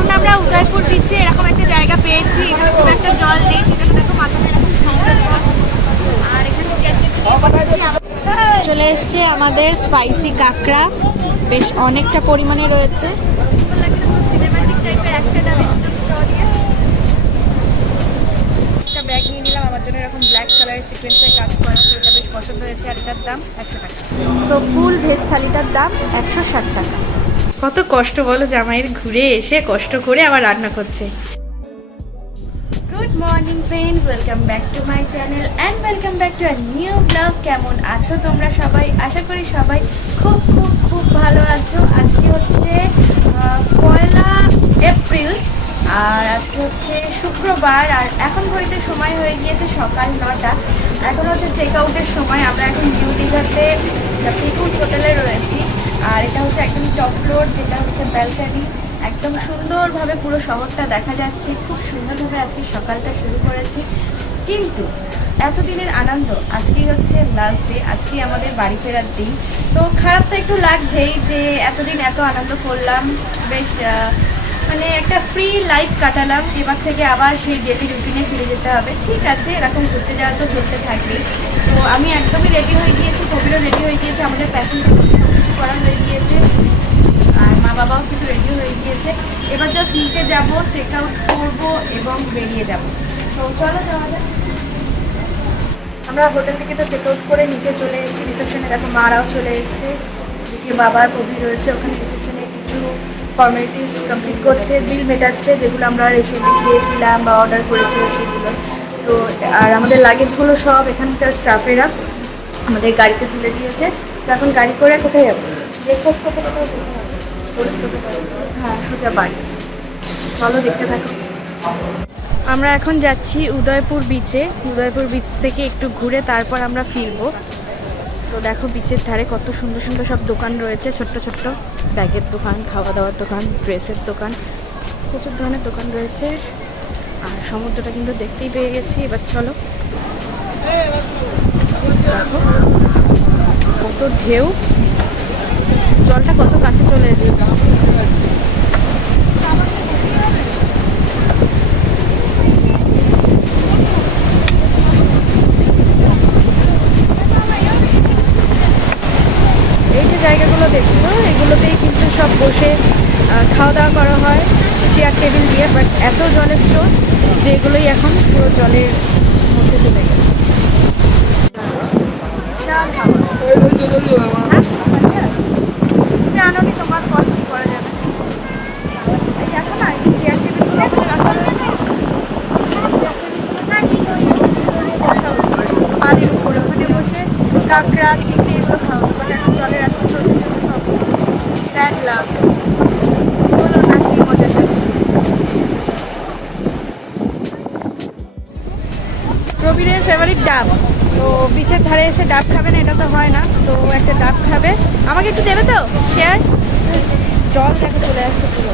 এখন আমরা উদয়পুর বিচে এরকম একটা জায়গা পেয়েছি, এখানে খুব একটা জল নেই, সেজন্য দেখো মাথাটা এরকম ঠান্ডা জল। আর এখানে চলে এসছে আমাদের স্পাইসি কাঁকড়া, বেশ অনেকটা পরিমাণে রয়েছে। একটা ব্যাগ নিয়ে নিলাম আমার জন্য, এরকম ব্ল্যাক কালারের সিকোয়েন্সের কাজ করা, তো এটা বেশ পছন্দ হয়েছে। আর এটার দাম 100 টাকা। সো ফুল ভেজ থালিটার দাম 160 টাকা। কত কষ্ট বলো, জামাইয়ের ঘুরে এসে কষ্ট করে আবার রান্না করছে। Good morning friends, welcome back to my channel and welcome back to a new blog. কেমন আছো তোমরা সবাই? আশা করি সবাই খুব খুব খুব ভালো আছো। আজকে হচ্ছে 1 এপ্রিল, আর আজকে হচ্ছে শুক্রবার, আর এখন ঘড়িতে সময় হয়ে গিয়েছে সকাল 9টা। এখন হচ্ছে চেক আউটের সময়। আমরা এখন নিউ দীঘাতে পিকুস হোটেলে রয়েছি, আর এটা হচ্ছে একদম টপ ফ্লোর, যেটা হচ্ছে ব্যালকনি। একদম সুন্দরভাবে পুরো শহরটা দেখা যাচ্ছে। খুব সুন্দরভাবে আজকে সকালটা শুরু করেছি, কিন্তু এতদিনের আনন্দ আজকেই হচ্ছে লাস্ট ডে, আজকেই আমাদের বাড়ি ফেরার দিন। তো খারাপ তো একটু লাগছেই যে এতদিন এত আনন্দ করলাম, বেশ মানে একটা ফ্রি লাইফ কাটালাম। এবার থেকে আবার সেই ডেলি রুটিনে ফিরে যেতে হবে। ঠিক আছে, এরকম ঘুরতে যাওয়া তো চলতে থাকবে। তো আমি একদমই রেডি হয়ে গিয়েছি, কবিরও রেডি হয়ে গিয়েছে, আমাদের প্যাকিং কিছু করা হয়ে গিয়েছে, আর মা বাবাও কিন্তু রেডি হয়ে গিয়েছে। এবার জাস্ট নিচে যাব, চেক আউট করবো এবং বেরিয়ে যাব। তো চলো যাওয়া যাক। আমরা হোটেল থেকে তো চেক আউট করে নিচে চলে এসেছি। রিসেপশনে দেখো মারাও চলে এসেছে, এদিকে বাবার কবি রয়েছে, ওখানে রিসেপশনে কিছু ফর্মালিটিস কমপ্লিট করছে, বিল মেটাচ্ছে, যেগুলো আমরা রেস্টুরেন্টে খেয়েছিলাম বা অর্ডার করেছিলাম সেগুলো। তো আর আমাদের লাগেজগুলো সব এখানকার স্টাফেরা আমাদের গাড়িতে তুলে দিয়েছে। তো এখন গাড়ি করে কোথায় যাবো? ব্রেকফাস্ট করতে কোথাও যেতে হবে। হ্যাঁ, সোজা বাড়ি। চলো দেখতে থাকো। আমরা এখন যাচ্ছি উদয়পুর বিচে। উদয়পুর বিচ থেকে একটু ঘুরে তারপর আমরা ফিরবো। তো দেখো বিচের ধারে কত সুন্দর সুন্দর সব দোকান রয়েছে, ছোট্ট ছোট্ট ব্যাগের দোকান, খাওয়া দাওয়ার দোকান, ড্রেসের দোকান, প্রচুর ধরনের দোকান রয়েছে। আর সমুদ্রটা কিন্তু দেখতেই পেয়ে গেছি। এবার চলো, দেখো কত ঢেউ, জলটা কত কাছে চলে এসেছে। এই যে জায়গাগুলো দেখছো, এগুলোতেই কিন্তু সব বসে খাওয়া দাওয়া করা হয়, চেয়ার টেবিল দিয়ে। বাট এত জলের স্রোত যে এগুলোই এখন পুরো জলের মধ্যে চলে গেছে। জানি তোমার ফল কি করা যাবে। এই দেখো না, চেয়ার টেবিল পানির উপরে ওখানে বসে কাঁকড়া, চিংড়ি এগুলো খাওয়া। মানে এখন জলের এত স্রোত সব দেখলাম, বলো না কি মজাটা। প্রবীরের ফেভারিট ডাব, তো বিচের ধারে এসে ডাব খাবে না, এটা তো হয় না। তো একটা ডাব খাবে, আমাকে একটু দেবে তো শেয়ার। জল দেখো চলে আসছে পুরো।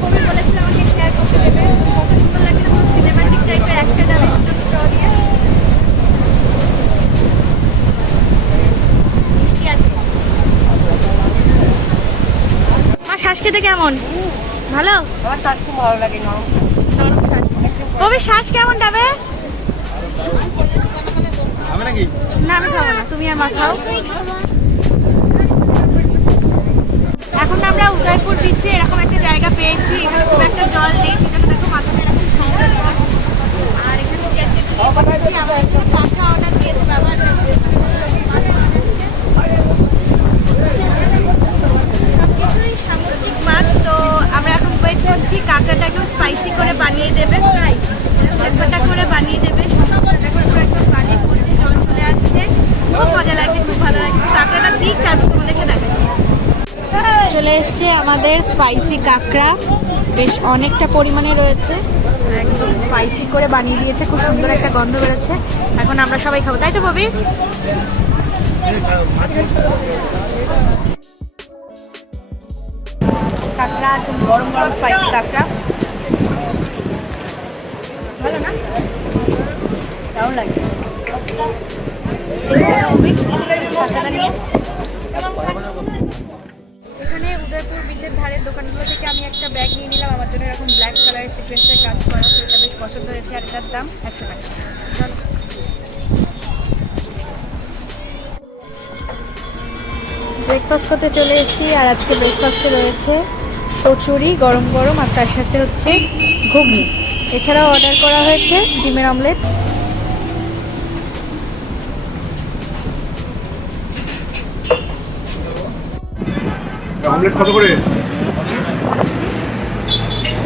কবি বলেছিল আমাকে শেয়ার করতে দেবে, কত সুন্দর লাগছে না, সিনেমাটিক টাইপের একটা ডাব একটু স্ট্র দিয়ে। মিষ্টি আছে। আমার শ্বাস খেতে কেমন? ভালো? আমার শ্বাস খুব ভালো লাগে, নরম শ্বাস। কবি শ্বাস কেমন যাবে? না আমি খাবো না, তুমি আমার খাও। এখন আমরা উদয়পুর বিচে এরকম একটা জায়গা পেয়েছি, এখানে খুব একটা জল নেই, সেজন্য দেখো মাথাটা এরকম ঠান্ডা জল। আর এখানে আমরা একটু কাঁকড়া অর্ডার দিয়েছি, বাবা সবকিছুই সামুদ্রিক মাছ। তো আমরা এখন ওয়েট করছি, কাঁকড়াটা একদম স্পাইসি করে বানিয়ে দেবে, ফ্রাই একটা করে বানিয়ে দেবে। একদম পানির মধ্যে জল চলে আসছে, খুব মজা লাগছে, খুব ভালো লাগছে। কাঁকড়াটা দিক, তারপর তোমাদেরকে দেখাচ্ছি। চলে এসছে আমাদের স্পাইসি কাঁকড়া, বেশ অনেকটা পরিমাণে রয়েছে, একদম স্পাইসি করে বানিয়ে দিয়েছে, খুব সুন্দর একটা গন্ধ বেরোচ্ছে। এখন আমরা সবাই খাবো, তাই তো ববি? কাঁকড়া একদম গরম গরম স্পাইসি কাঁকড়া, ভালো না? দারুণ লাগছে। কাঁকড়াটা নিয়ে আমি একটা ব্যাগ নিয়ে নিলাম আমার জন্য, এরকম ব্ল্যাক কালারের সিকোয়েন্সের কাজ করা, তো এটা বেশ পছন্দ হয়েছে। আর এটার দাম 100 টাকা। চলো ব্রেকফাস্ট করতে চলে এসেছি। আর আজকে ব্রেকফাস্টে রয়েছে কচুরি গরম গরম, আর তার সাথে হচ্ছে ঘুগনি। এছাড়াও অর্ডার করা হয়েছে ডিমের অমলেট। অমলেট কত করে?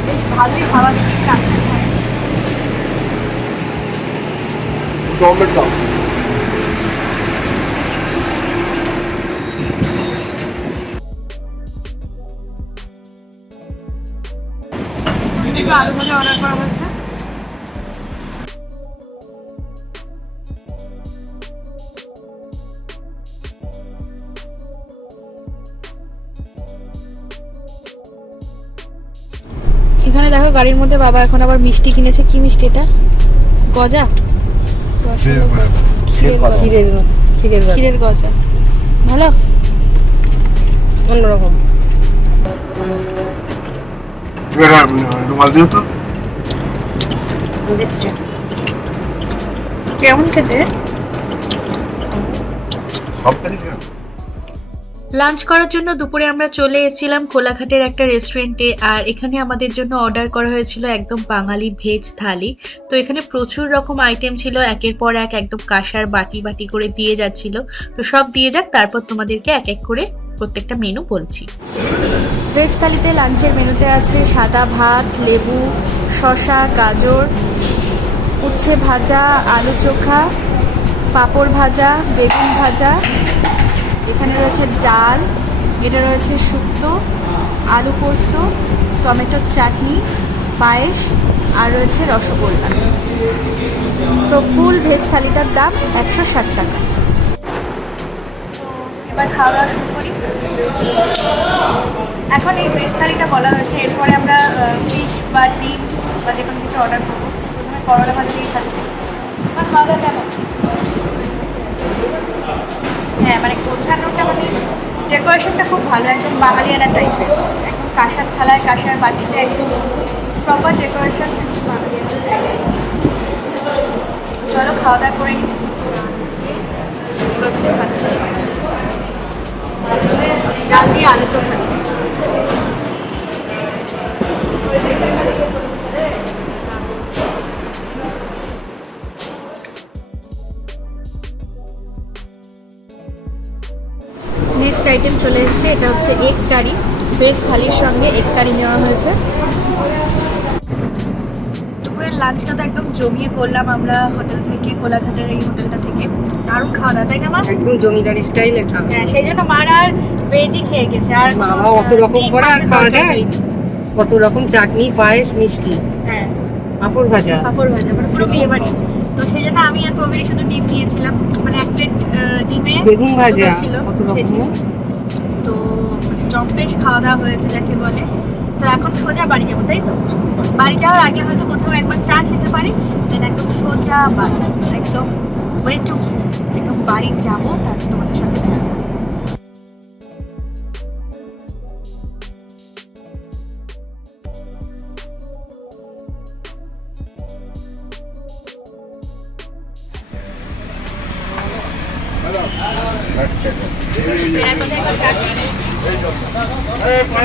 বেশ ভালোই খাওয়া দিচ্ছে। অমলেট দাও। আলু ভাজা অর্ডার করা হয়েছে। এখানে দেখো গাড়ির মধ্যে বাবা এখন আবার মিষ্টি কিনেছে। কি মিষ্টি এটা? গজা, ক্ষীরের গজা। ভালো, অন্যরকম। কেমন খেতে? লাঞ্চ করার জন্য দুপুরে আমরা চলে এসেছিলাম কোলাঘাটের একটা রেস্টুরেন্টে। আর এখানে আমাদের জন্য অর্ডার করা হয়েছিল একদম বাঙালি ভেজ থালি। তো এখানে প্রচুর রকম আইটেম ছিল, একের পর এক একদম কাঁসার বাটি বাটি করে দিয়ে যাচ্ছিল। তো সব দিয়ে যাক, তারপর তোমাদেরকে এক এক করে প্রত্যেকটা মেনু বলছি। ভেজ থালিতে লাঞ্চের মেনুতে আছে সাদা ভাত, লেবু, শসা, গাজর, উচ্ছে ভাজা, আলু চোখা, পাঁপড় ভাজা, বেগুন ভাজা। এখানে রয়েছে ডাল, এটা রয়েছে শুক্তো, আলু পোস্ত, টমেটোর চাটনি, পায়েস, আর রয়েছে রসগোল্লা। সো ফুল ভেজ থালিটার দাম 160 টাকা। এবার খাওয়া দাওয়া শুরু করি। এখন এই ভেজ থালিটা বলা হয়েছে, এরপরে আমরা ফিশ বা ডিম বা যে কোনো কিছু অর্ডার করবো। প্রথমে করলা ভাজা দিয়ে খাচ্ছি। আর খাওয়া দাওয়া কেমন? হ্যাঁ, মানে গোছানোটা, মানে ডেকোরেশনটা খুব ভালো, একদম বাঙালিয়ানা টাইপের। একদম কাঁসার থালায় কাঁসার বাটিতে একদম প্রপার ডেকোরেশন, বাঙালিয়ানা টাইপের। চলো খাওয়া দাওয়া করে নিই। ডাল দিয়ে আলু চোখা। নেক্সট আইটেম চলে এসেছে, এটা হচ্ছে এগ কারি। ভেজ থালির সঙ্গে এগ কারি নেওয়া হয়েছে। দুপুরের লাঞ্চটা তো একদম জমিয়ে করলাম আমরা হোটেল থেকে, কোলাঘাটের এই হোটেলটা থেকে। দারুণ খাওয়া দাওয়া, তাই না মা? একদম জমিদারি স্টাইলে খাওয়া। হ্যাঁ, সেই জন্য মার আর ভেজই খেয়ে গেছে। আর বাবা অত রকম করে আর খাওয়া যায়? কত রকম চাটনি, পায়েস, মিষ্টি, হ্যাঁ, পাঁপড় ভাজা, মানে পুরো বিয়ে বাড়ি। তো সেই জন্য আমি আর প্রবীরই শুধু ডিম নিয়েছিলাম, মানে 1 প্লেট ডিমে বেগুন ভাজা, ছিল। কত রকম। তো মানে জম্পেশ খাওয়া দাওয়া হয়েছে যাকে বলে। তো এখন সোজা বাড়ি যাবো, তাই তো? বাড়ি যাওয়ার আগে হয়তো কোথাও একবার চা খেতে পারি, দেন একদম সোজা বাড়ি, একদম ওয়ে টু একদম বাড়ি যাবো। তারপর তোমাদের সাথে দেখা হবে।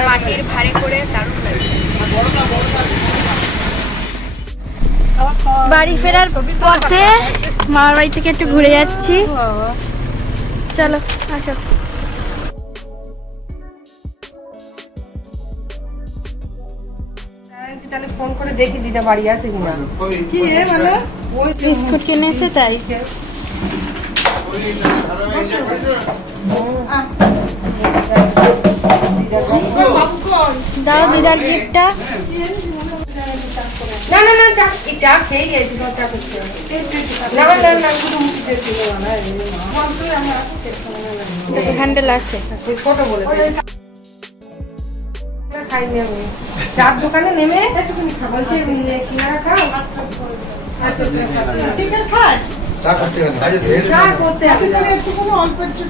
মাটির ভারে করে দারুণ লাগে। বাড়ি ফেরার পথে মামার বাড়ি থেকে একটু ঘুরে যাচ্ছি। চলো আসো। তাহলে ফোন করে দেখি দিদা বাড়ি আছে কিনা। কি মানে বিস্কুট কিনেছে তাই। দাও দিদার গিফটটা। না না না, চা খেয়ে গেছি, চা করতে না না না, হ্যান্ডেল আছে, ছোট বলে খাইনি আমি। চার দোকানে নেমে একটুখানি খাবো, বলছে সিঙ্গারা খাও। আচ্ছা ঠিক আছে, খাই চা করতে হবে, চা করতে হবে, একটু কোনো অল্প একটু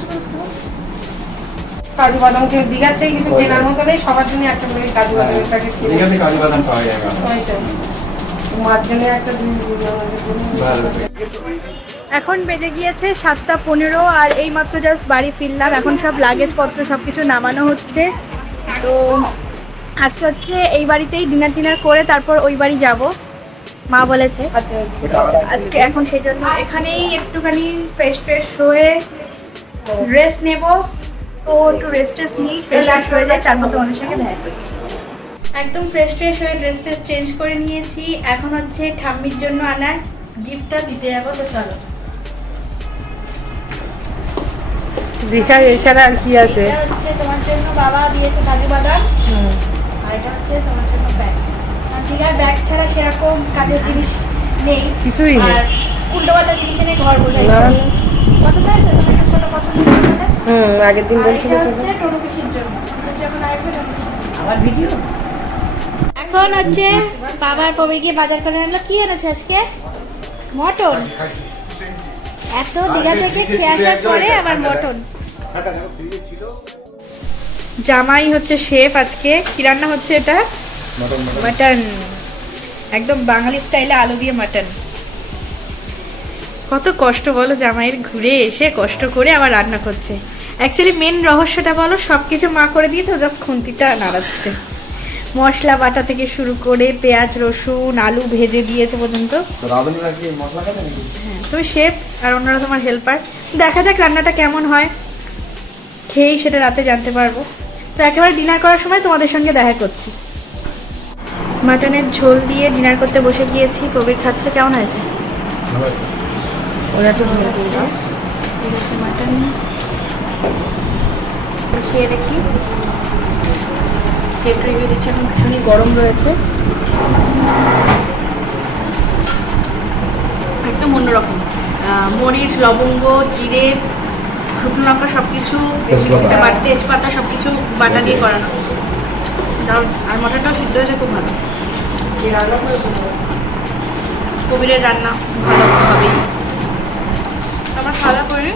কাজু বাদাম দীঘার থেকে কিছু কেনার মতো নেই, সবার জন্য একটা করে কাজু বাদামের প্যাকেট কিনে। এখানে কাজু বাদাম পাওয়া যায় না। মার জন্য একটা এখন বেজে গিয়েছে 7:15 আর এই মাত্র জাস্ট বাড়ি ফিরলাম। এখন সব লাগেজপত্র সব কিছু নামানো হচ্ছে। তো আজকে হচ্ছে এই বাড়িতেই ডিনার করে তারপর ওই বাড়ি যাব, মা বলেছে। আজকে এখন সেই জন্য এখানেই একটুখানি ফ্রেশ হয়ে রেস্ট নেব। তো একটু রেস্ট নিই, ফ্রেশ হয়ে যায়, তারপর তোমাদের সঙ্গে দেখা করছি। একদম ফ্রেশ হয়ে ড্রেস চেঞ্জ করে নিয়েছি। এখন হচ্ছে ঠাম্মির জন্য আনা গিফটটা দিতে যাবো। তো চলো। দীঘার এছাড়া আর কি আছে? এটা হচ্ছে তোমার জন্য বাবা দিয়েছে কাজু বাদাম, আর এটা হচ্ছে তোমার জন্য ব্যাগ। আর দীঘার ব্যাগ ছাড়া সেরকম কাজের জিনিস নেই, কিছুই নেই। আর উল্টোপাল্টা জিনিস এনে ঘর বোঝাই। পছন্দ হয়েছে তোমার? একটা ছোট পছন্দ হয়েছে? আগের দিন বলছিল হচ্ছে টোটো পিসির জন্য, যখন আসবে আবার ভিডিও। এখন হচ্ছে বাবার পবির গিয়ে বাজার করে আনলো। কি এনেছে আজকে? মটন। এত দীঘা থেকে খেয়ে আসার পরে আবার মটন। জামাই হচ্ছে শেফ আজকে। কি রান্না হচ্ছে এটা? মটন, একদম বাঙালি স্টাইলে আলু দিয়ে মটন। কত কষ্ট বলো জামাইয়ের, ঘুরে এসে কষ্ট করে আবার রান্না করছে। অ্যাকচুয়ালি মেন রহস্যটা বলো, সব কিছু মা করে দিয়েছে, ও জাস্ট খুন্তিটা নাড়াচ্ছে। মশলা বাটা থেকে শুরু করে পেঁয়াজ রসুন আলু ভেজে দিয়েছে পর্যন্ত। হ্যাঁ, তুমি শেফ আর অন্যরা তোমার হেল্পার। দেখা যাক রান্নাটা কেমন হয়, খেয়েই সেটা রাতে জানতে পারবো। তো একেবারে ডিনার করার সময় তোমাদের সঙ্গে দেখা করছি। মাটনের ঝোল দিয়ে ডিনার করতে বসে গিয়েছি। প্রবীর খাচ্ছে। কেমন হয়েছে? ওরা তো মাটন খেয়ে দেখি, খেয়ে রিভিউ দিচ্ছে। এখন ভীষণই গরম রয়েছে, একদম অন্যরকম। মরিচ লবঙ্গ জিরে শুকনো লঙ্কা সব কিছু তেজপাতা সব কিছু বাটা দিয়ে করানো। আর মটনটাও সিদ্ধ হয়েছে খুব ভালো। কবিরের রান্না ভালো হবেই। আমার খাওয়া করে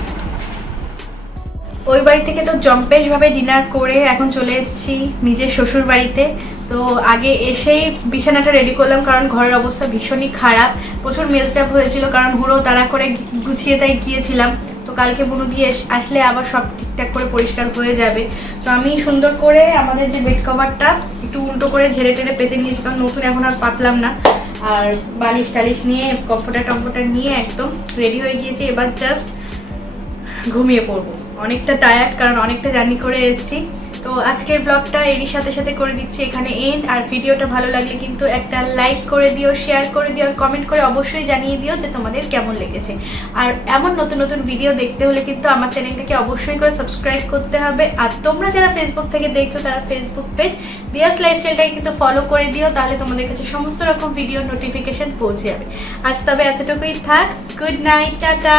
ওই বাড়ি থেকে তো জম্পেশভাবে ডিনার করে এখন চলে এসেছি নিজের শ্বশুর বাড়িতে। তো আগে এসেই বিছানাটা রেডি করলাম, কারণ ঘরের অবস্থা ভীষণই খারাপ। প্রচুর মেজটাপ হয়েছিল, কারণ হুড়ো তাড়া করে গুছিয়ে তাই গিয়েছিলাম। তো কালকে বুনু দিয়ে আসলে আবার সব ঠিকঠাক করে পরিষ্কার হয়ে যাবে। তো আমি সুন্দর করে আমাদের যে বেড কভারটা একটু উল্টো করে ঝেড়ে টেড়ে পেতে নিয়েছি, কারণ নতুন এখন আর পাতলাম না। আর বালিশ টালিশ নিয়ে কমফোর্টার নিয়ে একদম রেডি হয়ে গিয়েছি। এবার জাস্ট ঘুমিয়ে পড়বো। অনেকটা টায়ার্ড, কারণ অনেকটা জার্নি করে এসেছি। তো আজকের ব্লগটা এরই সাথে করে দিচ্ছি এখানে এন্ড। আর ভিডিওটা ভালো লাগলে কিন্তু একটা লাইক করে দিও, শেয়ার করে দিও, আর কমেন্ট করে অবশ্যই জানিয়ে দিও যে তোমাদের কেমন লেগেছে। আর এমন নতুন ভিডিও দেখতে হলে কিন্তু আমার চ্যানেলটাকে অবশ্যই করে সাবস্ক্রাইব করতে হবে। আর তোমরা যারা ফেসবুক থেকে দেখছো তারা ফেসবুক পেজ দিয়াস লাইফস্টাইলটাকে কিন্তু ফলো করে দিও, তাহলে তোমাদের কাছে সমস্ত রকম ভিডিও নোটিফিকেশন পৌঁছে যাবে। আজ তবে এতটুকুই থাক। Good night, tata.